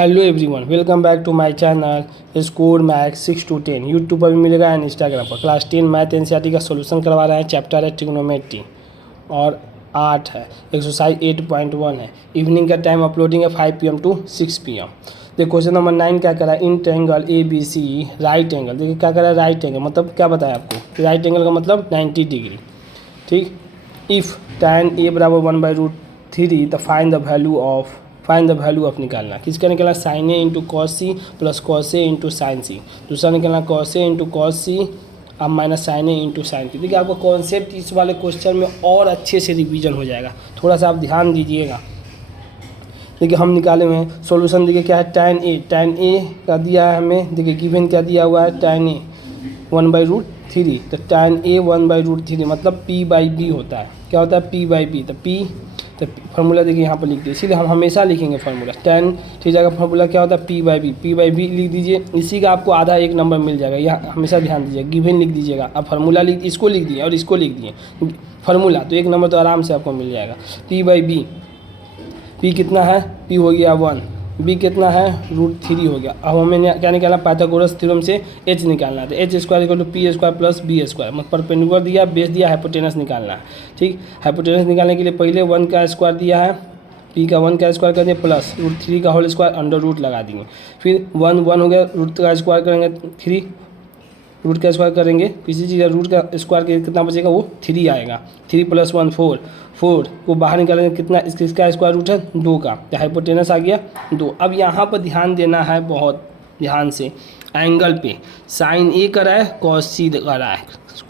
Hello everyone, welcome back to my channel score maths 6 to 10। YouTube पर भी मिलेगा and Instagram पर। Class 10 math NCERT का solution करवा रहे हैं। चैप्टर है ट्रिग्नोमेट्री और 8 है। एक्सरसाइज 8.1 है। इवनिंग का टाइम अपलोडिंग है 5 PM to 6 PM। देखिए क्वेश्चन नंबर 9 क्या करा है, in triangle ABC right angle. देखिए क्या करा है, राइट एंगल मतलब क्या बताया आपको, राइट एंगल का मतलब 90 डिग्री। ठीक, इफ़ tan A बराबर 1/√3 तो फाइंड द वैल्यू ऑफ निकालना। किसका निकालना, sine A into cos C plus cos A into sine C. दूसरा निकालना cos A into cos C अब minus sine A into sine C. देखिए आपका कॉन्सेप्ट इस वाले क्वेश्चन में और अच्छे से रिवीजन हो जाएगा, थोड़ा सा आप ध्यान दीजिएगा। देखिए हम निकाले हुए हैं सॉल्यूशन। देखिए क्या है, tan ए का दिया है हमें। देखिए गिवन क्या दिया हुआ है, tan ए 1/√3। तो tan ए 1/√3 मतलब P/B होता है। क्या होता है, P/B। तो फार्मूला देखिए यहाँ पर लिख दिए, इसीलिए हम हमेशा लिखेंगे फार्मूला। tan थीटा का फार्मूला क्या होता है, P/B लिख दीजिए। इसी का आपको आधा 1 नंबर मिल जाएगा। यह हमेशा ध्यान दीजिए, गिवन लिख दीजिएगा। अब फार्मूला इसको लिख दिए और इसको लिख दिए फार्मूला, तो 1 नंबर तो आराम से आपको मिल जाएगा। P/B, P कितना है, P हो गया 1, B कितना है √3 हो गया। अब हमें क्या निकालना, पाइथागोरस थ्योरम से H निकालना है। तो H² = P² + B²। मतलब परपेंडिकुलर दिया, बेस दिया, हाइपोटेनस निकालना है। ठीक, हाइपोटेनस निकालने के लिए पहले 1 का स्क्वायर दिया है, P का 1 का स्क्वायर कर दिया प्लस √3 का होल स्क्वायर अंडर रूट लगा देंगे। फिर 1 हो गया, रूट का स्क्वायर करेंगे 3, रूट का स्क्वायर करेंगे किसी चीज़ का रूट का स्क्वायर के कितना बचेगा, वो 3 आएगा। 3 + 1 4 को बाहर निकालेंगे कितना, इसका स्क्वायर रूट है 2 का, तो हाइपोटेनस आ गया 2। अब यहाँ पर ध्यान देना है बहुत ध्यान से, एंगल पे साइन ए करा है, कॉस सी करा है,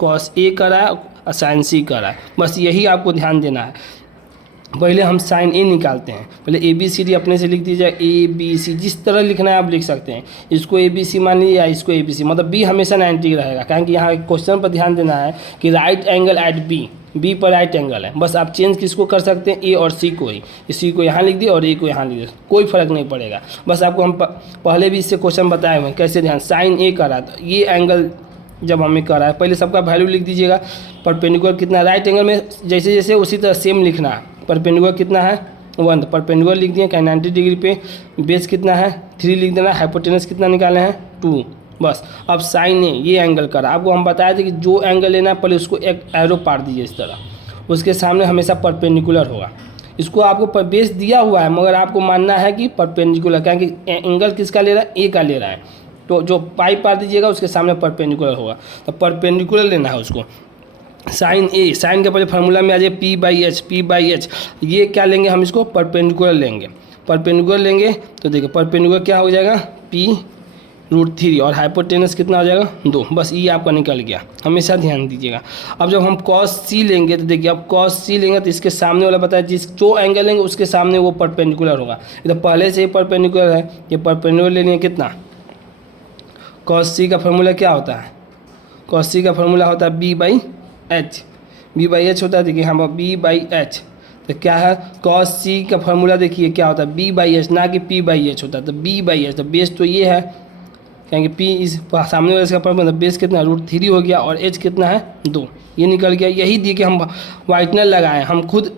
कॉस ए करा है और साइन सी करा है। बस यही आपको ध्यान देना है। पहले हम साइन ए निकालते हैं। पहले ABCD अपने से लिख दीजिए, ABC जिस तरह लिखना है आप लिख सकते हैं। इसको ABC मान लीजिए या इसको ABC, मतलब B हमेशा 90 रहेगा। क्योंकि यहाँ क्वेश्चन पर ध्यान देना है कि राइट एंगल एट B पर राइट एंगल है। बस आप चेंज किसको कर सकते हैं, A और C को ही। C को यहाँ लिख दिए और A को यहाँ लिख दिए, कोई फर्क नहीं पड़ेगा। बस आपको हम पहले भी इससे क्वेश्चन बताए हुए हैं कैसे ध्यान। साइन ए करा तो ये एंगल जब हमें करा है, पहले सबका वैल्यू लिख दीजिएगा। परपेंडिकुलर कितना, राइट एंगल में जैसे जैसे उसी तरह सेम लिखना है। परपेंडिकुलर कितना है 1, परपेंडिकुलर लिख दिए, क्या 90 डिग्री पे। बेस कितना है 3 लिख देना। हाइपोटेनस कितना निकाले हैं 2। बस अब साइन ए ये एंगल करा, आपको हम बताए थे कि जो एंगल लेना है पहले उसको एक एरो पार दीजिए इस तरह, उसके सामने हमेशा परपेंडिकुलर होगा। इसको आपको बेस दिया हुआ है मगर आपको मानना है कि परपेंडिकुलर, क्योंकि एंगल किसका ले रहा है, ए का ले रहा है। तो जो पाई पार दीजिएगा उसके सामने परपेंडिकुलर होगा, तो परपेंडिकुलर लेना है उसको। साइन ए, साइन के पहले फार्मूला में आ जाए P/H। ये क्या लेंगे हम, इसको परपेंडिकुलर लेंगे। परपेंडिकुलर लेंगे तो देखिए परपेंडिकुलर क्या हो जाएगा, P√3 और हाइपोटेनस कितना हो जाएगा 2। बस ये आपका निकल गया, हमेशा ध्यान दीजिएगा। अब जब हम cos C लेंगे तो देखिए, अब cos C लेंगे तो इसके सामने वाला बताया, जो एंगल लेंगे उसके सामने वो परपेंडिकुलर होगा। ये तो पहले से ही परपेंडिकुलर है, ये परपेंडिकुलर लेंगे कितना। cos C का फार्मूला क्या होता है, cos C का फार्मूला होता है B/H होता है। देखिए हम B/H, तो क्या है cos C का फार्मूला देखिए क्या होता है B/H, ना कि P/H होता है। तो B/H, तो बेस तो ये है, क्योंकि P इस सामने वाले इसका फार्मूला, बेस कितना √3 हो गया और H कितना है 2, ये निकल गया। यही दिए कि हम वाइटनर लगाएं, हम खुद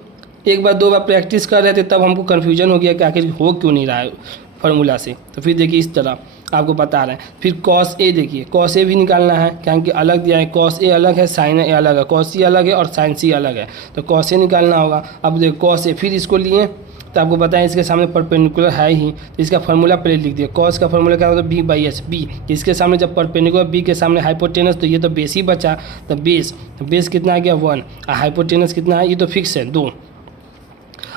1 बार 2 बार प्रैक्टिस कर रहे थे तब हमको कन्फ्यूजन हो गया कि आखिर हो क्यों नहीं रहा है फार्मूला से। तो फिर देखिए इस तरह आपको बता रहे हैं। फिर cos A देखिए, cos A भी निकालना है क्योंकि अलग दिया है, cos A अलग है, sin A अलग है, cos C अलग है और sin C अलग है, तो cos A निकालना होगा। अब देखो cos A, फिर इसको लिए तो आपको बताएं इसके सामने परपेंडिकुलर है ही, तो इसका फार्मूला पहले लिख दिया। cos का फार्मूला क्या होता है B/H, B इसके सामने जब परपेंडिकुलर B के सामने हाइपोटेनस, तो ये तो बेस ही बचा, तो बेस कितना आ गया 1 और हाइपोटेनस कितना है, ये तो फिक्स है 2।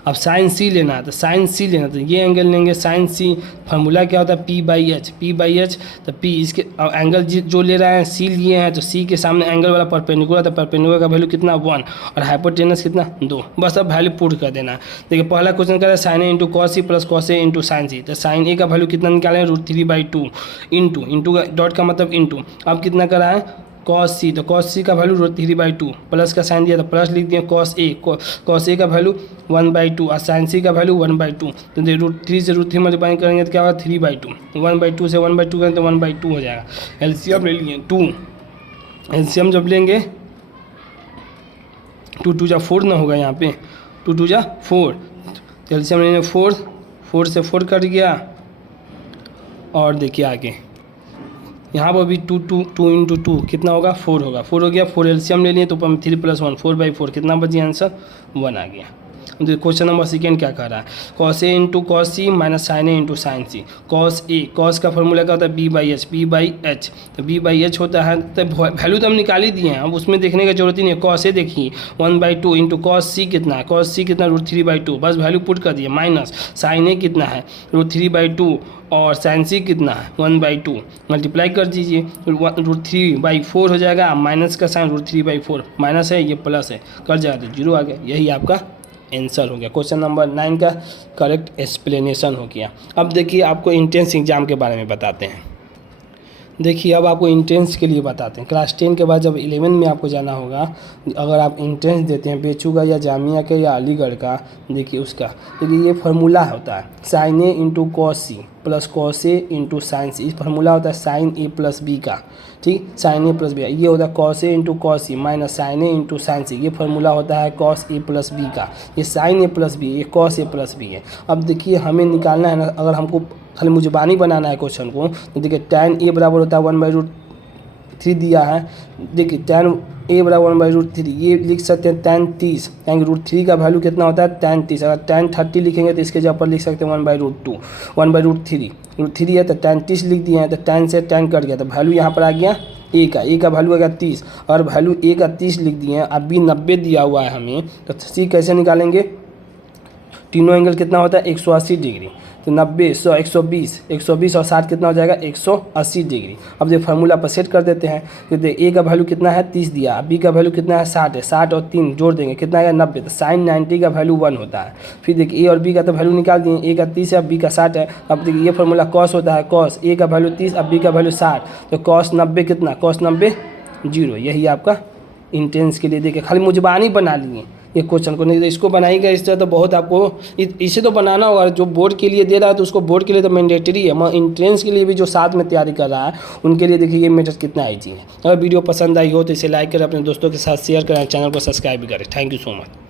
अब साइन सी लेना है, तो साइन सी लेना, तो ये एंगल लेंगे साइन सी। फार्मूला क्या होता है P/H, तो P इसके एंगल जो ले रहे हैं C लिए हैं, तो C के सामने एंगल वाला परपेंडिकुलर, तो परपेंडिकुलर का वैल्यू कितना 1 और हाइपोटेनस कितना 2। बस अब वैल्यू पुट कर देना है। देखिए पहला क्वेश्चन कर रहा है sine A into cos C plus cos A into sine C. तो साइन ए का वैल्यू कितना निकाले हैं √3/2 इंटू का डॉट का मतलब इंटू। अब कितना करा है cos C, तो cos C का वैल्यू √3/2 प्लस का साइन दिया तो प्लस लिख दिया। cos A का वैल्यू 1/2 और साइन C का वैल्यू 1/2। तो √3 से √3 मल्टीप्लाई करेंगे तो क्या होगा 3/2। 1/2 से 1/2 करेंगे तो 1/2 हो जाएगा। एलसीएम ले लिए 2, एलसीएम जब लेंगे 2 2 जा 4 ना होगा यहाँ पे, 2 2 जा 4, तो एलसीएम लेंगे 4 से 4 कट गया और देखिए आगे यहाँ पर भी 2 इंटू 2 कितना होगा 4 होगा, 4 हो गया, 4 एलसीएम ले लिए तो 3 + 1 4/4 कितना बच गया आंसर 1 आ गया। क्वेश्चन नंबर सेकेंड क्या कह रहा है, cos A into cos C minus sine A into sine C. Cos A, cos का फॉर्मूला क्या होता है B/H, B/H तो B/H होता है, तो वैल्यू तो हम निकाल ही दिए हैं, अब उसमें देखने की जरूरत ही नहीं है। कॉस ए देखिए 1/2 इंटू कॉस सी कितना है, कॉस सी कितना √3/2, बस वैल्यू पुट कर दिए, माइनस साइन ए कितना है √3/2 और साइन सी कितना है 1/2, मल्टीप्लाई कर दीजिए √3/4 हो जाएगा, माइनस का साइन √3/4 माइनस है, ये प्लस है, कर जाएगा तो 0 आ गया, यही आपका आंसर हो गया। क्वेश्चन नंबर 9 का करेक्ट एक्सप्लेनेशन हो गया। अब देखिए आपको इंट्रेंस एग्जाम के बारे में बताते हैं। देखिए अब आपको इंट्रेंस के लिए बताते हैं। क्लास 10 के बाद जब 11 में आपको जाना होगा, अगर आप इंट्रेंस देते हैं बेचू का या जामिया के या अलीगढ़ का, देखिए उसका देखिए ये फार्मूला होता है sine A into cos C plus cos A into sine C, इस फार्मूला होता है साइन ए प्लस बी का, ठीक, साइन ए प्लस बी, ये होता है cos A into cos C minus sine A into sine सी, ये फार्मूला होता है कॉस ए प्लस बी का, ये साइन ए प्लस बी, ये कॉस ए प्लस बी है। अब देखिए हमें निकालना है ना, अगर हमको खाली मुजबानी बनाना है क्वेश्चन को, तो देखिए tan a बराबर होता है 1/√3 दिया है, देखिए tan a बराबर 1/√3, ये लिख सकते हैं tan 30, यानी √3 का वैल्यू कितना होता है tan 30, अगर tan 30 लिखेंगे तो इसके जगह पर लिख सकते हैं 1/√2, 1/√3, √3 है तो tan 30 लिख दिए हैं, तो tan से tan कट गया, तो वैल्यू यहाँ पर आ गया a का वैल्यू आ गया 30, और वैल्यू a का 30 लिख दिए हैं, अब b 90 दिया हुआ है हमें, तो c कैसे निकालेंगे, तीनों एंगल कितना होता है 180 डिग्री, तो 90 100 120 और 60 कितना हो जाएगा 180 डिग्री। अब ये फार्मूला पर सेट कर देते हैं, तो देखिए ए का वैल्यू कितना है 30 दिया, बी का वैल्यू कितना है 60 है, 60 और 3 जोड़ देंगे कितना आएगा 90, तो साइन 90 का वैल्यू 1 होता है। फिर देखिए ए और बी का तो वैल्यू निकाल दिए, ए का 30 है, बी का 60 है। अब देखिए ये फार्मूला कॉस होता है, कॉस ए का वैल्यू 30 अब बी का वैल्यू 60, तो कॉस 90 कितना, कॉस 90 0, यही आपका इंटेंस के लिए देखिए खाली मुजबानी बना लिए ये क्वेश्चन को, नहीं तो इसको बनाएगा इस तरह तो बहुत आपको इसे तो बनाना होगा, जो बोर्ड के लिए दे रहा है तो उसको बोर्ड के लिए तो मैंडेटरी है, मगर इंट्रेंस के लिए भी जो साथ में तैयारी कर रहा है उनके लिए देखिए ये मेथड कितना ईजी है। अगर वीडियो पसंद आई हो तो इसे लाइक करें, अपने दोस्तों के साथ शेयर करें, चैनल को सब्सक्राइब भी करें। Thank you so much.